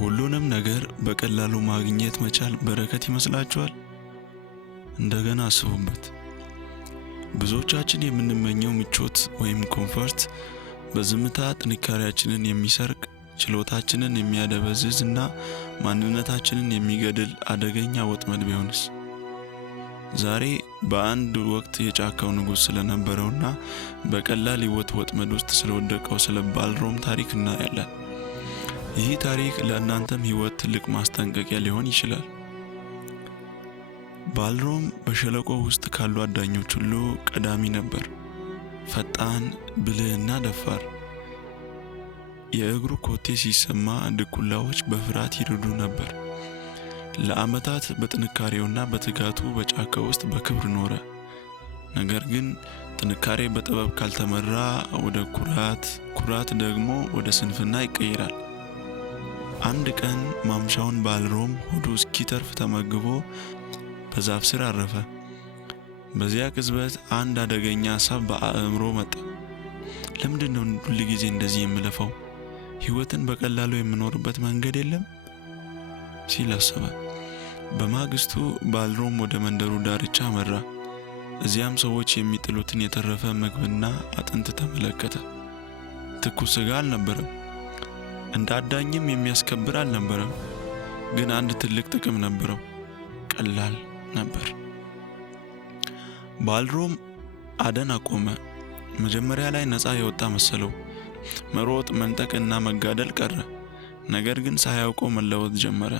ሁሉንም ነገር በቀላሉ ማግኘት መቻል በረከት ይመስላችኋል? እንደገና አስቡበት። ብዙዎቻችን የምንመኘው ምቾት ወይም ኮምፎርት በዝምታ ጥንካሬያችንን የሚሰርቅ፣ ችሎታችንን የሚያደበዝዝ እና ማንነታችንን የሚገድል አደገኛ ወጥመድ ቢሆንስ? ዛሬ በአንድ ወቅት የጫካው ንጉሥ ስለነበረውና በቀላል ሕይወት ወጥመድ ውስጥ ስለወደቀው ስለ ባልሮም ታሪክ እናያለን። ይህ ታሪክ ለእናንተም ሕይወት ትልቅ ማስጠንቀቂያ ሊሆን ይችላል። ባልሮም በሸለቆ ውስጥ ካሉ አዳኞች ሁሉ ቀዳሚ ነበር። ፈጣን፣ ብልህና ደፋር። የእግሩ ኮቴ ሲሰማ ድኩላዎች በፍርሃት ይርዱ ነበር። ለዓመታት በጥንካሬውና በትጋቱ በጫካ ውስጥ በክብር ኖረ። ነገር ግን ጥንካሬ በጥበብ ካልተመራ ወደ ኩራት ደግሞ ወደ ስንፍና ይቀየራል። አንድ ቀን ማምሻውን ባልሮም ሆዱ እስኪተርፍ ተመግቦ በዛፍ ስር አረፈ። በዚያ ቅጽበት አንድ አደገኛ ሐሳብ በአእምሮ መጣ። ለምንድነው ሁል ጊዜ እንደዚህ የምለፋው? ሕይወትን በቀላሉ የምኖርበት መንገድ የለም ሲል አሰበ። በማግስቱ ባልሮም ወደ መንደሩ ዳርቻ አመራ። እዚያም ሰዎች የሚጥሉትን የተረፈ ምግብና አጥንት ተመለከተ። ትኩስ ሥጋ አልነበረም፣ እንደ አዳኝም የሚያስከብር አልነበረም። ግን አንድ ትልቅ ጥቅም ነበረው። ቀላል ነበር። ባልሮም አደን አቆመ። መጀመሪያ ላይ ነፃ የወጣ መሰለው። መሮጥ፣ መንጠቅና መጋደል ቀረ። ነገር ግን ሳያውቀው መለወጥ ጀመረ።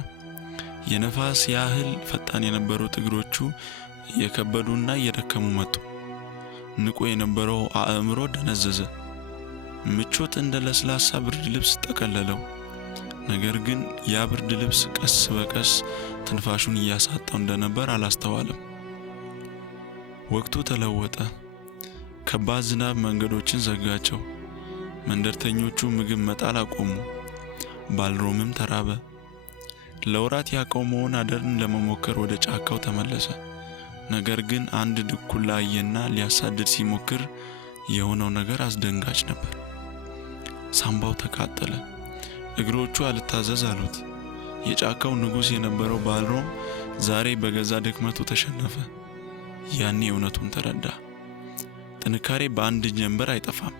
የነፋስ ያህል ፈጣን የነበሩት እግሮቹ እየከበዱና እየደከሙ መጡ። ንቁ የነበረው አእምሮ ደነዘዘ። ምቾት እንደ ለስላሳ ብርድ ልብስ ጠቀለለው። ነገር ግን ያ ብርድ ልብስ ቀስ በቀስ ትንፋሹን እያሳጣው እንደነበር አላስተዋለም። ወቅቱ ተለወጠ። ከባድ ዝናብ መንገዶችን ዘጋቸው። መንደርተኞቹ ምግብ መጣል አቆሙ። ባልሮምም ተራበ። ለወራት ያቆመውን አደን ለመሞከር ወደ ጫካው ተመለሰ። ነገር ግን አንድ ድኩላ አየና ሊያሳድድ ሲሞክር የሆነው ነገር አስደንጋጭ ነበር። ሳምባው ተቃጠለ። እግሮቹ አልታዘዝ አሉት። የጫካው ንጉሥ የነበረው ባልሮም ዛሬ በገዛ ድክመቱ ተሸነፈ። ያኔ እውነቱን ተረዳ። ጥንካሬ በአንድ ጀንበር አይጠፋም።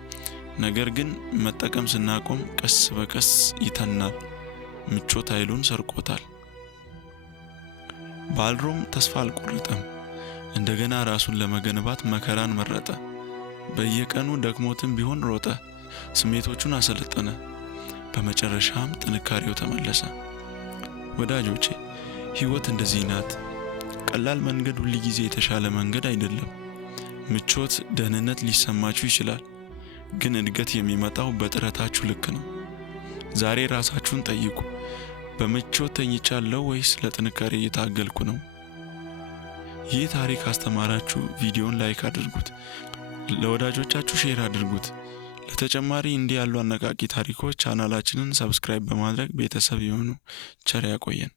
ነገር ግን መጠቀም ስናቆም ቀስ በቀስ ይተናል። ምቾት ኃይሉን ሰርቆታል። ባልሮም ተስፋ አልቆረጠም። እንደገና ራሱን ለመገንባት መከራን መረጠ። በየቀኑ ደክሞትም ቢሆን ሮጠ። ስሜቶቹን አሰለጠነ። በመጨረሻም ጥንካሬው ተመለሰ። ወዳጆቼ፣ ሕይወት እንደዚህ ናት። ቀላል መንገድ ሁል ጊዜ የተሻለ መንገድ አይደለም። ምቾት፣ ደህንነት ሊሰማችሁ ይችላል። ግን እድገት የሚመጣው በጥረታችሁ ልክ ነው። ዛሬ ራሳችሁን ጠይቁ። በምቾት ተኝቻለሁ ወይስ ለጥንካሬ እየታገልኩ ነው? ይህ ታሪክ አስተማራችሁ? ቪዲዮን ላይክ አድርጉት። ለወዳጆቻችሁ ሼር አድርጉት። ለተጨማሪ እንዲህ ያሉ አነቃቂ ታሪኮች ቻናላችንን ሰብስክራይብ በማድረግ ቤተሰብ ይሁኑ። ቸር ያቆየን።